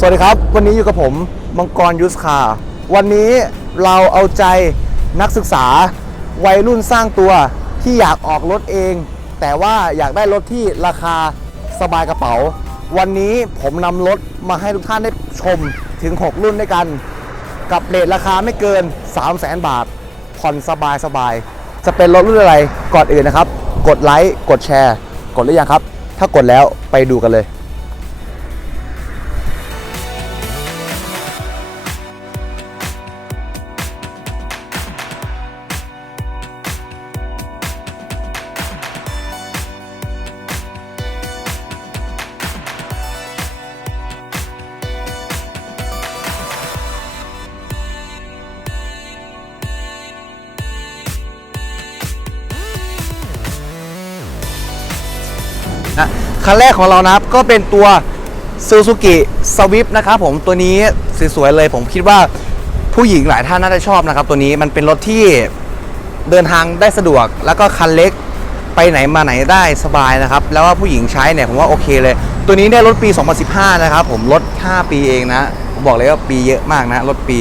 สวัสดีครับ วันนี้อยู่กับผมมังกรยุสคาวันนี้เราเอาใจนักศึกษาวัยรุ่นสร้างตัวที่อยากออกรถเอง แต่ว่าอยากได้รถที่ราคาสบายกระเป๋า วันนี้ผมนำรถมาให้ทุกท่านได้ชมถึง 6 รุ่นด้วยกัน กับเรทราคาไม่เกิน 3 0 0 0 0 0บาท ผ่อนสบายสบายๆจะเป็นรถรุ่นอะไรก่อนอื่นนะครับ กดไลค์กดแชร์ กดหรือยังครับ ถ้ากดแล้วไปดูกันเลย คันแรกของเรานะครับ ก็เป็นตัว Suzuki Swift นะครับผมตัวนี้สวยๆเลย ผมคิดว่าผู้หญิงหลายท่านน่าจะชอบนะครับ ตัวนี้มันเป็นรถที่เดินทางได้สะดวก แล้วก็คันเล็กไปไหนมาไหนได้สบายนะครับ แล้วว่าผู้หญิงใช้เนี่ยผมว่าโอเคเลย ตัวนี้ได้รถปี 2015 นะครับ ผมรถ 5 ปีเองนะผมบอกเลยว่าปีเยอะมากนะรถปี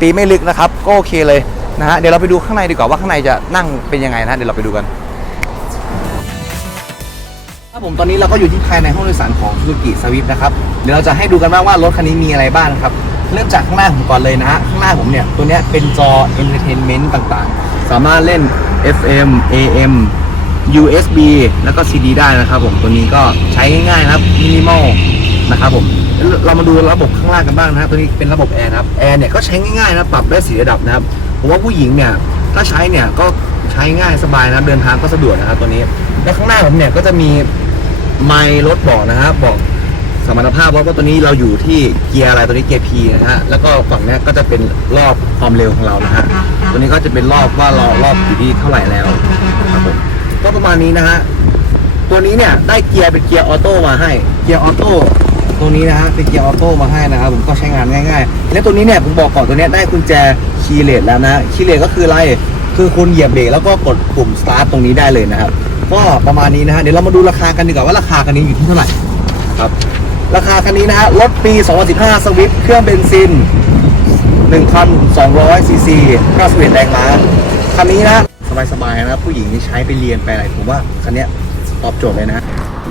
ปีไม่ลึกนะครับ ก็โอเคเลยนะฮะเดี๋ยวเราไปดูข้างในดีกว่าว่าข้างในจะนั่งเป็นยังไงนะเดี๋ยวเราไปดูกัน ครับผมตอนนี้เราก็อยู่ที่ภายในห้องโดยสารของ Suzuki Swift นะครับเดี๋ยวเราจะให้ดูกันบ้างว่ารถคันนี้มีอะไรบ้างนะครับเริ่มจากข้างหน้าผมก่อนเลยนะฮะข้างหน้าผมเนี่ยตัวเนี้ยเป็นจอ Entertainment ต่างๆ สามารถเล่น FM AM USB แล้วก็ CD ได้นะครับผมตัวนี้ก็ใช้ง่ายๆนะครับมินิมอลนะครับผมเรามาดูระบบข้างล่างกันบ้างนะครับตัวนี้เป็นระบบแอร์นะครับแอร์เนี่ยก็ใช้ง่ายๆนะปรับได้สีระดับนะครับผมว่าผู้หญิงเนี่ยถ้าใช้เนี่ยก็ใช้ง่ายสบายนะเดินทางก็สะดวกนะครับตัวนี้และข้างหน้าผมเนี่ยก็จะมี ไมล์รถบอกนะครับบอกสมรรถภาพว่าตัวนี้เราอยู่ที่เกียร์อะไรตัวนี้เกียร์ P นะฮะแล้วก็ฝั่งเนี้ยก็จะเป็นรอบความเร็วของเรานะฮะตัวนี้ก็จะเป็นรอบว่าเรารอบอยู่ที่เท่าไหร่แล้วครับผมก็ประมาณนี้นะฮะตัวนี้เนี่ยได้เกียร์เป็นเกียร์ออโต้มาให้เกียร์ออโต้ตัวนี้นะฮะเป็นเกียร์ออโต้มาให้นะครับผมก็ใช้งานง่าย ๆ และตัวนี้เนี่ยผมบอกก่อนตัวเนี้ยได้กุญแจคีย์เลสแล้วนะคีย์เลสก็คืออะไร คือคุณเหยียบเบรกแล้วก็กดปุ่มสตาร์ทตรงนี้ได้เลยนะครับ ก็ประมาณนี้นะฮะเดี๋ยวเรามาดูราคากันดีกว่าว่าราคาคันนี้อยู่ที่เท่าไหร่ครับ ราคาคันนี้นะฮะรถปี 2015 สวิฟเครื่องเบนซิน 1,200ซีซี91แรงม้าคันนี้นะสบายๆนะครับผู้หญิงที่ใช้ไปเรียนไปอะไรผมว่าคันนี้ตอบโจทย์เลยนะ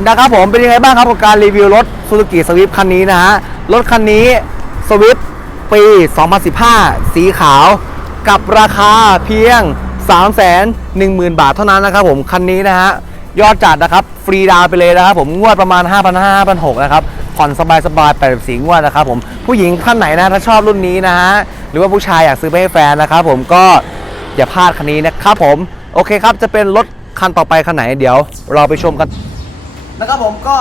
นะครับผมเป็นยังไงบ้างครับกับการรีวิวรถ Suzuki Swift คันนี้นะฮะรถคันนี้ Swift ปี 2015 สีขาว กับราคาเพียง 310,000 บาทเท่านั้นนะครับผมคันนี้นะฮะยอดจัดนะครับฟรีดาวไปเลยนะครับผมงวดประมาณ 5,500 5,600นะครับผ่อนสบายๆ84งวดนะครับผมผู้หญิงท่านไหนนะถ้าชอบรุ่นนี้นะฮะหรือว่าผู้ชายอยากซื้อไปให้แฟนนะครับผมก็อย่าพลาดคันนี้นะครับผมโอเคครับจะเป็นรถคันต่อไปคันไหนเดี๋ยวเราไปชมกันนะครับผมก็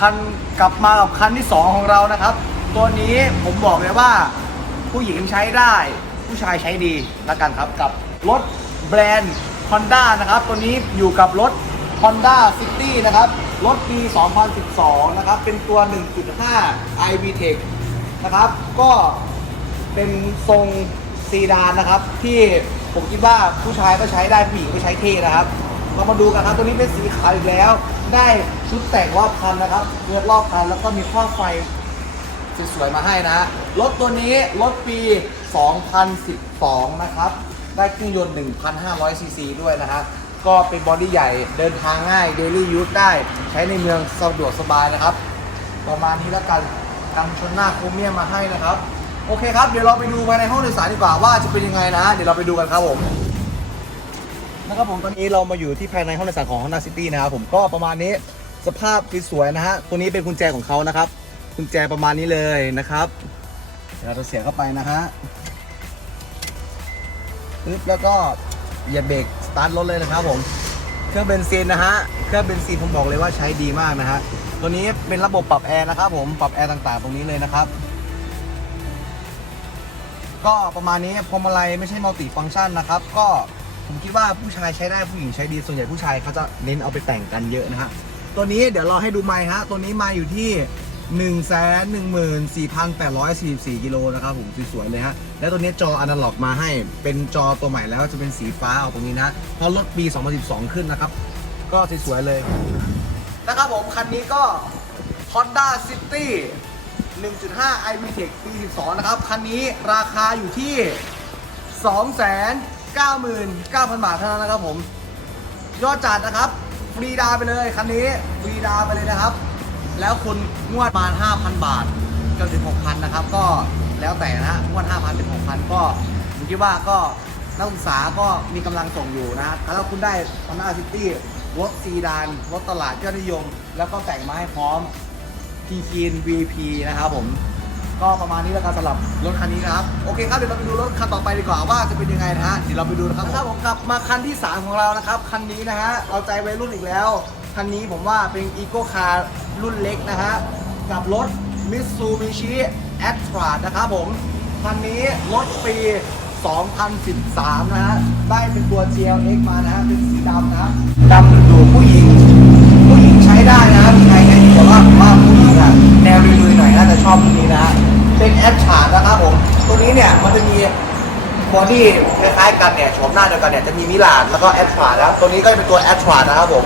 คันกลับมากับคันที่ 2 ของเรานะครับ ตัวนี้ผมบอกเลยว่าผู้หญิงใช้ได้ ผู้ชายใช้ดีละกันครับกับรถแบรนด์ Honda นะครับตัวนี้อยู่กับรถ Honda City นะครับรถปี 2012 นะครับ เป็นตัว 1.5 iVTEC นะครับ ก็เป็นทรงซีดานนะครับ ที่ผมคิดว่าผู้ชายก็ใช้ได้ผู้หญิงก็ใช้เท่นะครับ เรามาดูกันครับ ตัวนี้เป็นสีขาวอีกแล้ว ได้ชุดแต่งรอบคันนะครับเลือดรอบคันแล้วก็มีข้อไฟสวยๆมาให้นะรถตัวนี้รถปี 2012 นะครับ ได้เครื่องยนต์ 1,500 ซีซีด้วยนะฮะก็เป็นบอดี้ใหญ่เดินทางง่ายเดลี่ยู e ได้ใช้ในเมืองสะดวกสบายนะครับ ประมาณนี้แล้วกันกันชนหน้าโครเมียมมาให้นะครับ โอเคครับ เดี๋ยวเราไปดูภายในห้องโดยสารดีกว่าว่าจะเป็นยังไงนะ เดี๋ยวเราไปดูกันครับผมนะครับผมตอนนี้เรามาอยู่ที่ภายในห้องโดยสารของ Honda City นะครับผมก็ประมาณนี้สภาพสวยๆนะฮะตัวนี้เป็นกุญแจของเขานะครับกุญแจประมาณนี้เลยนะครับ เดี๋ยวเราเสียบเข้าไปนะฮะ ปึ๊บแล้วก็เหยียบเบรกสตาร์ทรถเลยนะครับผม เครื่องเบนซินนะฮะ เครื่องเบนซินผมบอกเลยว่าใช้ดีมากนะฮะ ตัวนี้เป็นระบบปรับแอร์นะครับผม ปรับแอร์ต่างๆ ตรงนี้เลยนะครับ ก็ประมาณนี้พวงมาลัยไม่ใช่มัลติฟังก์ชันนะครับ ก็ผมคิดว่าผู้ชายใช้ได้ผู้หญิงใช้ดี ส่วนใหญ่ผู้ชายเขาจะเน้นเอาไปแต่งกันเยอะนะฮะ ตัวนี้เดี๋ยวเราให้ดูไมค์ฮะ ตัวนี้มาอยู่ที่ 1 1 4 8 4 4กิโลนะครับผมสวยๆเลยฮะแล้วตัวนี้จออนาล็อกมาให้เป็นจอตัวใหม่แล้วจะเป็นสีฟ้าเอาตรงนี้นะเพราะรถปี 2012 ขึ้นนะครับ ก็สวยๆเลยนะครับผมคันนี้ก็ Honda City 1.5 iVTEC ปี 12 นะครับ คันนี้ราคาอยู่ที่ 299,000 บาทเท่านั้นนะครับผม ยอดจัดนะครับ ฟรีดาวไปเลย คันนี้ ฟรีดาวไปเลยนะครับ แล้วคุณงวดประมาณ5,000 บาทจนถึง6,000นะครับ ก็แล้วแต่นะฮะงวด5,000เป็น6,000 ก็ผมคิดว่าก็นักศึกษาก็มีกำลังส่งอยู่นะครับแล้วคุณได้ Honda City รถซีดานรถตลาดยอดนิยม แล้วก็แต่งมาให้พร้อมทีคีน VP นะครับผมก็ประมาณนี้แล้วกันสำหรับรถคันนี้นะครับ โอเคครับเดี๋ยวเราไปดูรถคันต่อไปดีกว่าว่าจะเป็นยังไงนะฮะเดี๋ยวเราไปดูนะครับครับผมกลับมาคันที่ 3 ของเรานะครับ คันนี้นะฮะเอาใจวัยรุ่นอีกแล้ว คันนี้ผมว่าเป็นอีโ c คาร์ รุ่นเล็กนะฮะ กับรถ Mitsubishi a t r a นะครับผม คันนี้รถปี 2013 นะฮะ ได้เป็นตัว GLX มานะฮะ เป็นสีดำนะดำดูผู้หญิง ผู้หญิงใช้ได้นะครับใครใครที่ว่ามว่าผู้หญิงอะแนวลุยๆหน่อยน่าจะชอบตัวนี้นะฮะเป็นแอปชาร์ดนะครับผม ตัวนี้เนี่ยมันจะมีบอดี้คล้ายๆกันเนี่ยโฉมหน้าเดียวกันเนี่ยจะมีมิลานแล้วก็แอปชาร์ดนะตัวนี้ก็เป็นตัวแอปชาร์ดนะครับผม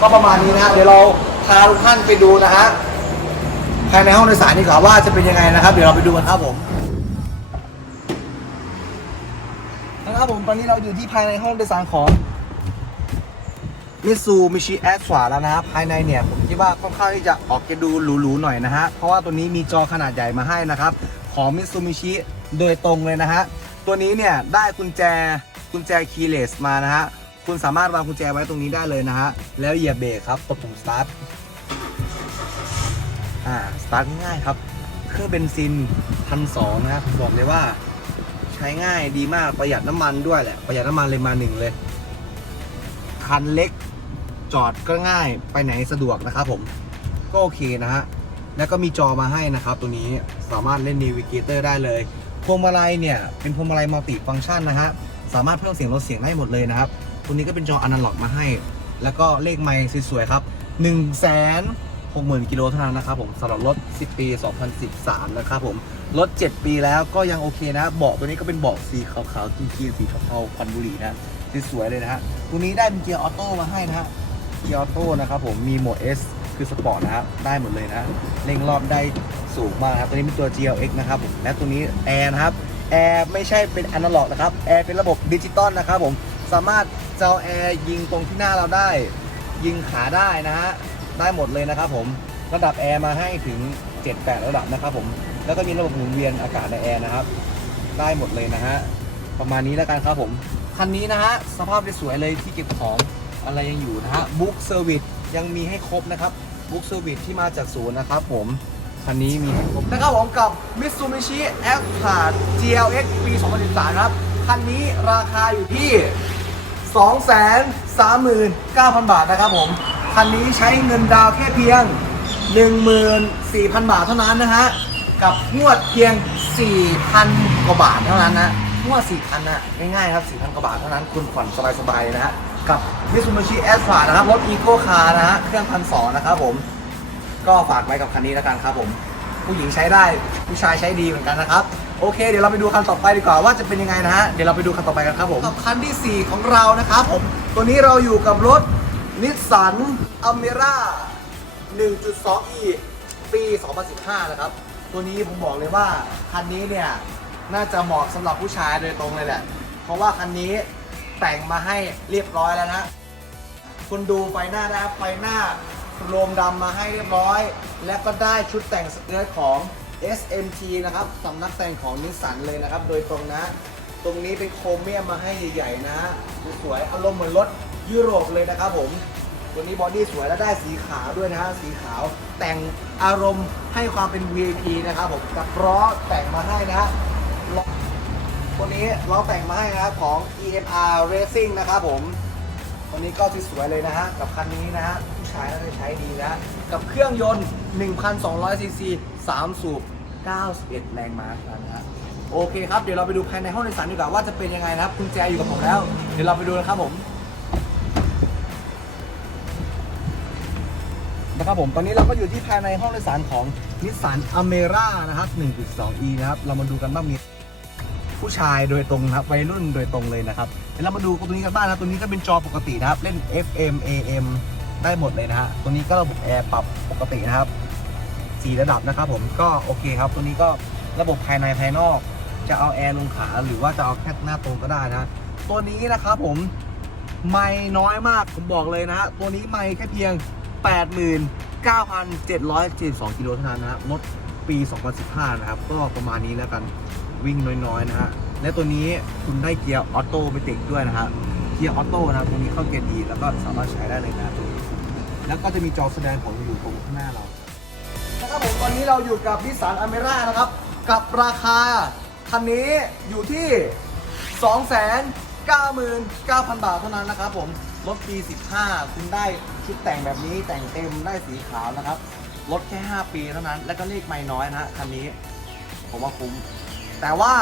ก็ประมาณนี้นะเดี๋ยวเรา พาทุกท่านไปดูนะฮะภายในห้องโดยสารดีกว่าว่าจะเป็นยังไงนะครับ เดี๋ยวเราไปดูกันครับผมนะครับผมตอนนี้เราอยู่ที่ภายในห้องโดยสารของมิซูมิชิแอสวาแล้วนะครับภายในเนี่ยผมคิดว่าค่อนข้างที่จะออกจะดูหรูๆหน่อยนะฮะเพราะว่าตัวนี้มีจอขนาดใหญ่มาให้นะครับ ของมิซูมิชิโดยตรงเลยนะฮะตัวนี้เนี่ยได้กุญแจกุญแจคีย์เลสมานะฮะคุณสามารถวางกุญแจไว้ตรงนี้ได้เลยนะฮะแล้วเหยียบเบรกครับกดปุ่มสตาร์ท อ่าสตาร์ทง่ายครับเครื่องเบนซินพันสองนะครับบอกเลยว่าใช้ง่ายดีมากประหยัดน้ำมันด้วยแหละประหยัดน้ำมันเลยมาหนึ่งเลยคันเล็กจอดก็ง่ายไปไหนสะดวกนะครับผมก็โอเคนะฮะแล้วก็มีจอมาให้นะครับตัวนี้สามารถเล่น n น v ิเกเตอร์ได้เลยพวงมาลัยเนี่ยเป็นพวงมาลัยมัลติฟังก์ชันนะฮะสามารถเพิ่มเสียงลดเสียงได้หมดเลยนะครับตัวนี้ก็เป็นจออนาล็อกมาให้ แล้วก็เลขไมค์สวยๆครับ1 6 0 0 0 0 กิโลเท่านั้นนะครับผมสำหรับรถ 10 ปี 2013 นะครับผม รถ 7 ปีแล้วก็ยังโอเคนะ เบาะตัวนี้ก็เป็นเบาะสีขาวๆกีนๆสีเทาๆควันบุหรี่นะสวยๆเลยนะฮะตัวนี้ได้เป็นเกียร์ออโต้มาให้นะฮะ เกียร์ออโต้นะครับผม มีโหมด S คือสปอร์ตนะครับได้หมดเลยนะเร่งรอบได้สูงมากนะครับ ตัวนี้เป็นตัว GLX นะครับผม และตัวนี้แอร์นะครับ แอร์ไม่ใช่เป็นอนาล็อกนะครับ แอร์เป็นระบบดิจิตอลนะครับผม สามารถเจะเอาแอร์ยิงตรงที่หน้าเราได้ ยิงขาได้นะฮะ ได้หมดเลยนะครับผมระดับแอร์มาให้ถึง 7-8 ระดับนะครับผมแล้วก็มีระบบหมุนเวียนอากาศในแอร์นะครับ ได้หมดเลยนะฮะประมาณนี้แล้วกันครับผมคันนี้นะฮะสภาพสวยเลยที่เก็บของอะไรยังอยู่นะฮะบุ๊กเซอร์วิสยังมีให้ครบนะครับบุ๊กเซอร์วิสที่มาจากศูนย์นะครับผมคันนี้มีให้ครบนะครับผมกับ Mitsubishi a t r a GLX ปี 2013 ครับ คันนี้ราคาอยู่ที่ 239,000 บาทนะครับผม คันนี้ใช้เงินดาวแค่เพียง 14,000 บาทเท่านั้นนะฮะ กับงวดเพียง 4,000 กว่าบาทเท่านั้นนะงวด4,000นะง่ายๆครับ 4,000 กว่าบาทเท่านั้นคุณผ่อนสบายๆนะฮะ กับ Mitsubishi a t r a นะครับ รถ Eco Car นะฮะ เครื่องพันสองนะครับผม ก็ฝากไว้กับคันนี้แล้วกันครับผม ผู้หญิงใช้ได้ ผู้ชายใช้ดีเหมือนกันนะครับโอเค เดี๋ยวเราไปดูคันต่อไปดีกว่าว่าจะเป็นยังไงนะฮะ เดี๋ยวเราไปดูคันต่อไปกันครับผมกับคันทีสี่4 ของเรานะครับผม ตัวนี้เราอยู่กับรถ นิสสันอเมร่า 1.2e ปี 2015 นะครับ ตัวนี้ผมบอกเลยว่า คันนี้เนี่ย น่าจะเหมาะสำหรับผู้ชายโดยตรงเลยแหละ เพราะว่าคันนี้แต่งมาให้เรียบร้อยแล้วนะ คุณดูไฟหน้านะครับไฟหน้าโรมดำมาให้เรียบร้อย และก็ได้ชุดแต่งสเกิร์ตของ SMT นะครับสำนักแต่งของนิสสันเลยนะครับ โดยตรงนะ ตรงนี้เป็นโครเมียมมาให้ใหญ่ๆนะ สวยอารมณ์เหมือนรถ ยุโรปเลยนะครับผมตัวนี้บอดี้สวยและได้สีขาวด้วยนะฮะสีขาวแต่งอารมณ์ให้ความเป็น VIP นะครับผมกับล้อแต่งมาให้นะฮะตัวนี้ล้อแต่งมาให้นะครับของ EMR Racing นะครับผมตัวนี้ก็สวยเลยนะฮะกับคันนี้นะฮะผู้ชายน่าจะใช้ดีนะกับเครื่องยนต์ 1,200 ซีซี3สูบ91 แรงม้ากันนะฮะโอเคครับ เดี๋ยวเราไปดูภายในห้องโดยสารดีกว่าว่าจะเป็นยังไงนะครับคุณแจอยู่กับผมแล้ว เดี๋ยวเราไปดูนะครับผม นะครับผมตอนนี้เราก็อยู่ที่ภายในห้องโดยสารของนิสสันอเมร่านะครับ 1.2e นะครับ เรามาดูกันบ้างมีผู้ชายโดยตรงนะครับวัยรุ่นโดยตรงเลยนะครับเดี๋ยวเรามาดูตัวนี้กันบ้างนะตัวนี้ก็เป็นจอปกตินะครับ เล่น FM AM ได้หมดเลยนะฮะตัวนี้ก็ระบบแอร์ปรับปกตินะครับสี4ระดับนะครับผมก็โอเคครับ ตัวนี้ก็ระบบภายในภายนอก จะเอาแอร์ลงขาหรือว่าจะเอาแค่หน้าตรงก็ได้นะตัวนี้นะครับผมไม่น้อยมากผมบอกเลยนะฮะตัวนี้ไม่แค่เพียง 89,772กิโลเท่านั้นนะฮะรถปี 2015 นะครับ ก็ประมาณนี้แล้วกันวิ่งน้อยๆนะฮะและตัวนี้คุณได้เกียร์ออโต้ไปติดด้วยนะฮะเกียร์ออโต้นะตรงนี้เข้าเกียร์ดีแล้วก็สามารถใช้ได้เลยนะตรงนี้แล้วก็จะมีจอแสดงผลอยู่ตรงข้างหน้าเรานะครับผมตอนนี้เราอยู่กับนิสสันอเมร่านะครับ กับราคาคันนี้อยู่ที่ 299,000 บาทเท่านั้นนะครับผม รถปี 15 คุณได้ชุดแต่งแบบนี้แต่งเต็มได้สีขาวนะครับรถแค่ 5 ปีเท่านั้น แล้วก็เลขไม่น้อยนะคันนี้ ผมว่าคุ้ม แต่ว่า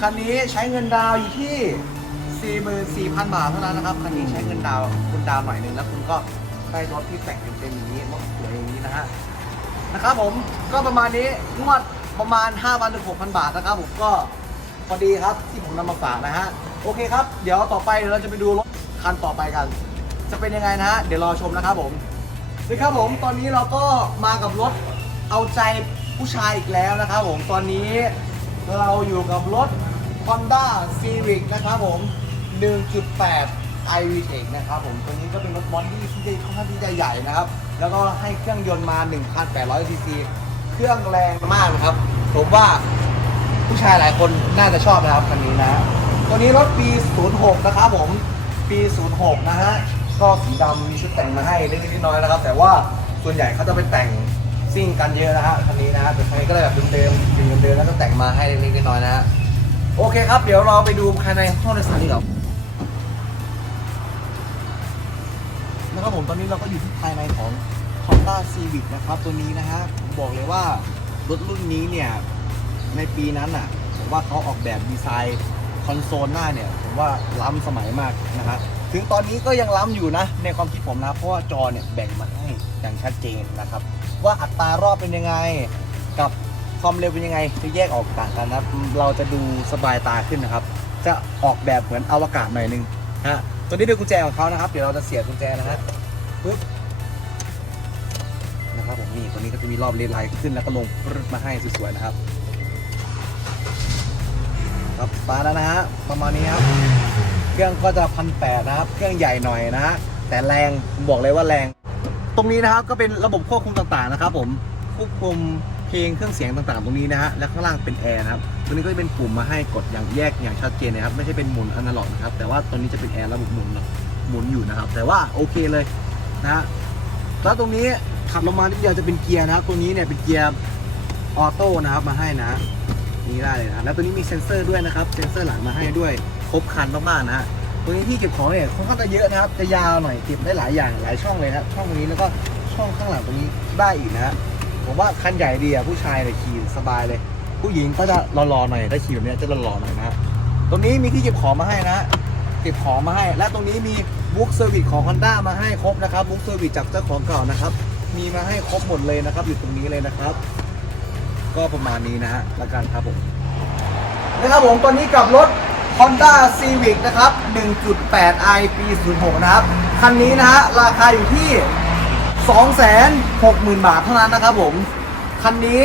คันนี้ใช้เงินดาวอยู่ที่ 44,000 บาทเท่านั้นนะครับ คันนี้ใช้เงินดาวคุณดาวหน่อยหนึ่งแล้วคุณก็ได้รถที่แต่งเต็มๆอย่างนี้รถสวยอย่างนี้นะฮะนะครับผมก็ประมาณนี้งวดประมาณ 5,000ถึง6,000 บาทนะครับผมก็พอดีครับที่ผมนำมาฝากนะฮะโอเคครับ เดี๋ยวต่อไปเราจะไปดูรถ คันต่อไปกัน จะเป็นยังไงนะฮะเดี๋ยวรอชมนะครับผมนี่ครับผมตอนนี้เราก็มากับรถเอาใจผู้ชายอีกแล้วนะครับผมตอนนี้เราอยู่กับรถ Honda Civic นะครับผม 1.8 i v t e c h นะครับผมตัวนี้ก็เป็นรถบอดี้ที่ค่อนข้างที่จะใหญ่นะครับ แล้วก็ให้เครื่องยนต์มา 1,800 ซีซี เครื่องแรงมากนะครับ ผมว่าผู้ชายหลายคนน่าจะชอบนะครับคันนี้นะฮะตัวนี้รถปี 06 นะครับผม ปี 06 นะฮะ ก็สีดำมีชุดแต่งมาให้เล็กๆน้อยๆนะครับ แต่ว่าส่วนใหญ่เขาจะไปแต่งซิ่งกันเยอะนะฮะคันนี้นะฮะแต่คันนี้ก็เลยแบบเดิมๆสีเดิมๆแล้วก็แต่งมาให้เล็กๆน้อยๆนะฮะ โอเคครับ เดี๋ยวเราไปดูภายในห้องโดยสารดีกว่านะครับผมตอนนี้เราก็อยู่ที่ภายในของ Honda Civic นะครับ ตัวนี้นะฮะผมบอกเลยว่ารถรุ่นนี้เนี่ยในปีนั้นอะผมว่าเขาออกแบบดีไซน์คอนโซลหน้าเนี่ย ว่าล้ำสมัยมากนะครับถึงตอนนี้ก็ยังล้ำอยู่นะ ในความคิดผมนะ เพราะว่าจอเนี่ยแบ่งมาให้อย่างชัดเจนนะครับ ว่าอัตรารอบเป็นยังไงกับความเร็วเป็นยังไงจะแยกออกต่างกันนะเราจะดูสบายตาขึ้นนะครับ จะออกแบบเหมือนอวกาศหน่อยนึงฮะตัวนี้เป็นกุญแจของเขานะครับ เดี๋ยวเราจะเสียบกุญแจนะฮะปึ๊บนะครับผมนี่ตัวนี้ก็จะมีรอบเลนไลน์ขึ้นแล้วก็ลงรุดมาให้สวยๆนะครับ ครับมาแล้วนะฮะประมาณนี้ครับ เครื่องก็จะพันแปดนะครับ เครื่องใหญ่หน่อยนะฮะแต่แรงผมบอกเลยว่าแรง ตรงนี้นะครับก็เป็นระบบควบคุมต่างๆนะครับ ผมควบคุมเพลงเครื่องเสียงต่างๆ ตรงนี้นะฮะและข้างล่างเป็นแอร์นะครับตัวนี้ก็จะเป็นปุ่มมาให้กดอย่างแยกอย่างชัดเจนนะครับ ไม่ใช่เป็นหมุนอนาล็อกนะครับ แต่ว่าตัวนี้จะเป็นแอร์ระบบหมุนหมุนอยู่นะครับ แต่ว่าโอเคเลยนะฮะแล้วตรงนี้ขับลงมาที่เดียวจะเป็นเกียร์นะครับตัวนี้เนี่ยเป็นเกียร์ออโต้นะครับมาให้นะ นี่ได้เลยนะแล้วตัวนี้มีเซ็นเซอร์ด้วยนะครับเซ็นเซอร์หลังมาให้ด้วยครบครันมากๆนะฮะตัวนี้ที่เก็บของเนี่ยค่อนข้างจะเยอะนะครับจะยาวหน่อยเก็บได้หลายอย่างหลายช่องเลยนะครับช่องตรงนี้แล้วก็ช่องข้างหลังตรงนี้ได้อีกนะผมว่าคันใหญ่ดีอะผู้ชายเลยขี่สบายเลย ผู้หญิงก็จะรอๆหน่อยได้ขี่แบบนี้จะรอๆหน่อยนะฮะตรงนี้มีที่เก็บของมาให้นะเก็บของมาให้ และตรงนี้มีบุ๊กเซอร์วิสของ Honda มาให้ครบนะครับบุ๊กเซอร์วิสจากเจ้าของเก่านะครับมีมาให้ครบหมดเลยนะครับอยู่ตรงนี้เลยนะครับ ก็ประมาณนี้นะฮะละกันครับผมนะครับผมตอนนี้กับรถ Honda Civic นะครับ 1.8i ปี 06 นะครับ คันนี้นะฮะราคาอยู่ที่ 260,000 บาทเท่านั้นนะครับผม คันนี้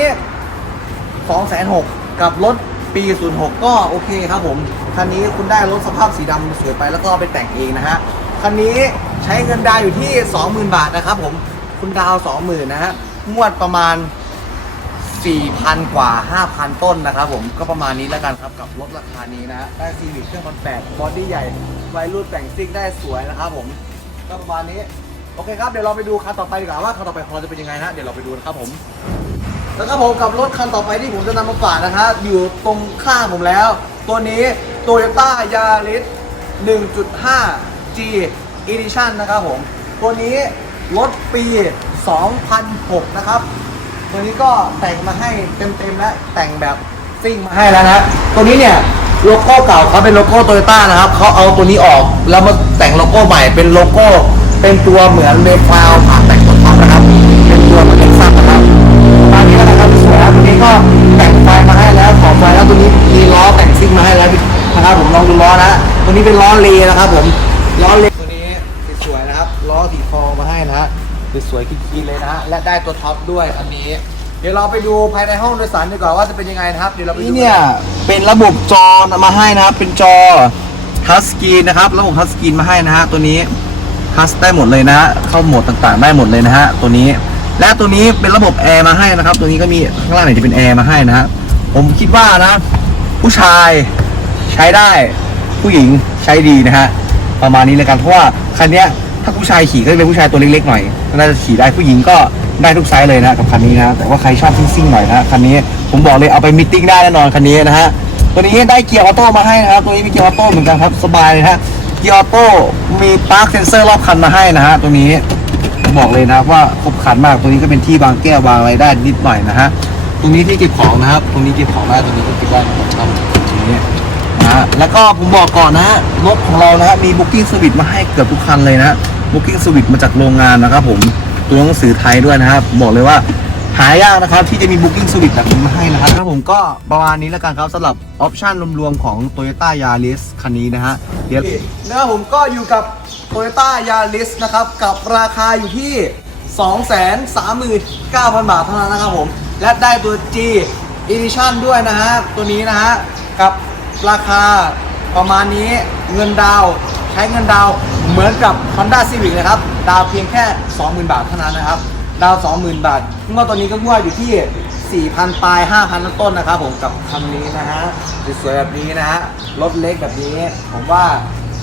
260,000กับรถปี 06 ก็โอเคครับผม คันนี้คุณได้รถสภาพสีดำสวยไปแล้วก็ไปแต่งเองนะฮะ คันนี้ใช้เงินดาวอยู่ที่ 20,000 บาทนะครับผม คุณดาว 20,000 นะฮะ งวดประมาณ 4,000 กว่า 5,000 ต้นนะครับผมก็ประมาณนี้แล้วกันครับกับรถราคานี้นะฮะได้ซีวิคเครื่องพันแปดบอดี้ใหญ่ไวรุ่นแต่งซิ่งได้สวยนะครับผมก็ประมาณนี้โอเคครับเดี๋ยวเราไปดูคันต่อไปดีกว่าว่าคันต่อไปของเราจะเป็นยังไงนะฮะเดี๋ยวเราไปดูนะครับผมแล้วก็ผมกับรถคันต่อไปที่ผมจะนำมาฝากนะฮะอยู่ตรงข้างผมแล้ว ตัวนี้ Toyota Yaris 1.5 G Edition นะครับผม ตัวนี้รถปี 2006 นะครับ ตัวนี้ก็แต่งมาให้เต็มๆแล้วแต่งแบบซิ่งมาให้แล้วนะตัวนี้เนี่ยโลโก้เก่าเขาเป็นโลโก้โตโยต้านะครับเขาเอาตัวนี้ออกแล้วมาแต่งโลโก้ใหม่เป็นโลโก้ เป็นตัวเหมือนเมฟาวผ่านแต่งตัวท็อปนะครับ เป็นตัวเหมือนเท็กซัสนะครับประมาณนี้แล้วนะครับสวยนะตัวนี้ก็แต่งไฟมาให้แล้วขอบไฟแล้วตัวนี้มีล้อแต่งซิ่งมาให้แล้วนะครับผมลองดูล้อนะตัวนี้เป็นล้อเลนะครับผมล้อเลตัวนี้สวยๆนะครับล้อ สีทองมาให้นะฮะสวยๆคีๆเลยนะฮะและได้ตัวท็อปด้วยอันนี้ เดี๋ยวเราไปดูภายในห้องโดยสารดีกว่าว่าจะเป็นยังไงนะครับเดี๋ยวเราไปดูนี่เนี่ยเป็นระบบจอมาให้นะครับ เป็นจอทัชสกรีนนะครับระบบทัชสกรีนมาให้นะฮะตัวนี้ทัชได้หมดเลยนะเข้าโหมดต่างๆ ได้หมดเลยนะฮะตัวนี้ และตัวนี้เป็นระบบแอร์มาให้นะครับ ตัวนี้ก็มีข้างล่างเนี่ยจะเป็นแอร์มาให้นะฮะผมคิดว่านะ ผู้ชายใช้ได้ผู้หญิงใช้ดีนะฮะประมาณนี้เลยกันเพราะว่าคันเนี้ย ถ้าผู้ชายขี่ก็จะเป็นผู้ชายตัวเล็กๆหน่อยก็น่าจะขี่ได้ผู้หญิงก็ได้ทุกไซส์เลยนะกับคันนี้นะ แต่ว่าใครชอบซิ่งๆหน่อยนะคันนี้ผมบอกเลยเอาไปมิทติ้งได้แน่นอนคันนี้นะฮะตัวนี้ได้เกียร์ออโต้มาให้นะครับตัวนี้มีเกียร์ออโต้เหมือนกันครับสบายเลยฮะเกียร์ออโต้มีปาร์คเซนเซอร์รอบคันมาให้นะฮะตัวนี้ผมบอกเลยนะว่าครบคันมากตัวนี้ก็เป็นที่วางแก้ววางอะไรได้นิดหน่อยนะฮะตรงนี้ที่เก็บของนะครับ ตรงนี้เก็บของได้ตรงนี้ก็เก็บได้นะครับตรงนี้นะฮะแล้วก็ผมบอกก่อนนะรถของเรานะฮะมี Booking Service มาให้เกือบทุกคันเลยนะ Booking Service มาจากโรงงานนะครับผมตัวหนังสือไทยด้วยนะครับ บอกเลยว่าหายากนะครับที่จะมี Booking Service แบบนี้มาให้นะครับครับผมก็ประมาณนี้แล้วกันครับสำหรับออปชันรวมๆของ Toyota Yaris คันนี้นะฮะเดี๋ยวนะครับผมก็อยู่กับ Toyota Yaris นะครับกับราคาอยู่ที่ 239,000 บาทเท่านั้นนะครับผม และได้ตัว G Edition ด้วยนะฮะตัวนี้นะฮะกับราคาประมาณนี้เงินดาวใช้เงินดาว เหมือนกับ Honda Civic นะครับ ดาวเพียงแค่ 20,000 บาทเท่านั้นนะครับ ดาว 20,000 บาทงวดตัวนี้ก็งวดอยู่ที่ 4,000 ปลาย 5,000 ต้นนะครับผมกับคันนี้นะฮะสวยๆแบบนี้นะฮะ รถเล็กแบบนี้ ผมว่า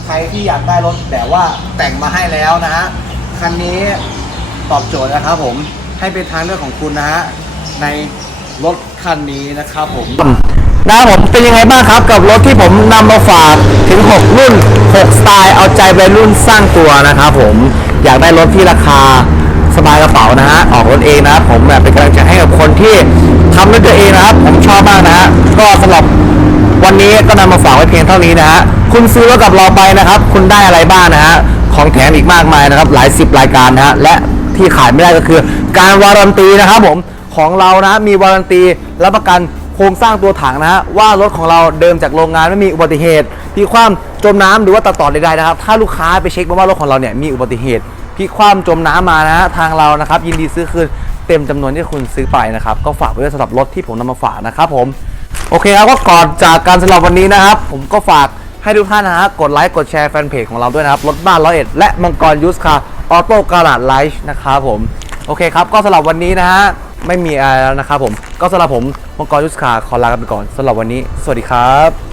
ใครที่อยากได้รถแต่ว่าแต่งมาให้แล้วนะฮะ คันนี้ตอบโจทย์นะครับผมให้เป็นทางเลือกของคุณนะฮะในรถคันนี้นะครับผม นะครับผมเป็นยังไงบ้างครับกับรถที่ผมนำมาฝากถึง 6 รุ่น 6 สไตล์เอาใจวัยรุ่นสร้างตัวนะครับผมอยากได้รถที่ราคาสบายกระเป๋านะฮะออกรถเองนะครับผมแบบเป็นกำลังใจให้กับคนที่ทำด้วยตัวเองนะครับผมชอบมากนะฮะก็สำหรับวันนี้ก็นำมาฝากไว้เพียงเท่านี้นะฮะคุณซื้อรถกับเราไปนะครับ คุณได้อะไรบ้างนะฮะของแถมอีกมากมายนะครับ หลายสิบรายการนะฮะและที่ขายไม่ได้ก็คือ การวารันตีนะครับผมของเรานะมีวารันตีรับประกัน ครงสร้างตัวถังนะฮะว่ารถของเราเดิมจากโรงงานไม่มีอุบัติเหตุพลิคว่ำจมน้ำหรือว่าตัดต่อใดๆนะครับ ถ้าลูกค้าไปเช็คว่ารถของเราเนี่ยมีอุบัติเหตุพลิคว่ำจมน้ำมานะฮะทางเรานะครับ ยินดีซื้อคืนเต็มจำนวนที่คุณซื้อไปนะครับ ก็ฝากไว้ด้วยสำหรับรถที่ผมนำมาฝากนะครับผมโอเคครับก็ก่อนจากการสำหรับวันนี้นะครับ ผมก็ฝากให้ทุกท่านนะฮะกดไลค์กดแชร์แฟนเพจของเราด้วยนะครับรถบ้านร้อยเอ็ดและมังกรยูสคาร์ออโต้การาดไลฟ์นะครับผมโอเคครับก็สำหรับวันนี้นะฮะ ไม่มีอะไรแล้วนะครับผม ก็สำหรับผมมังกรยูสคาร์ขอลากันไปก่อนสำหรับวันนี้ สวัสดีครับ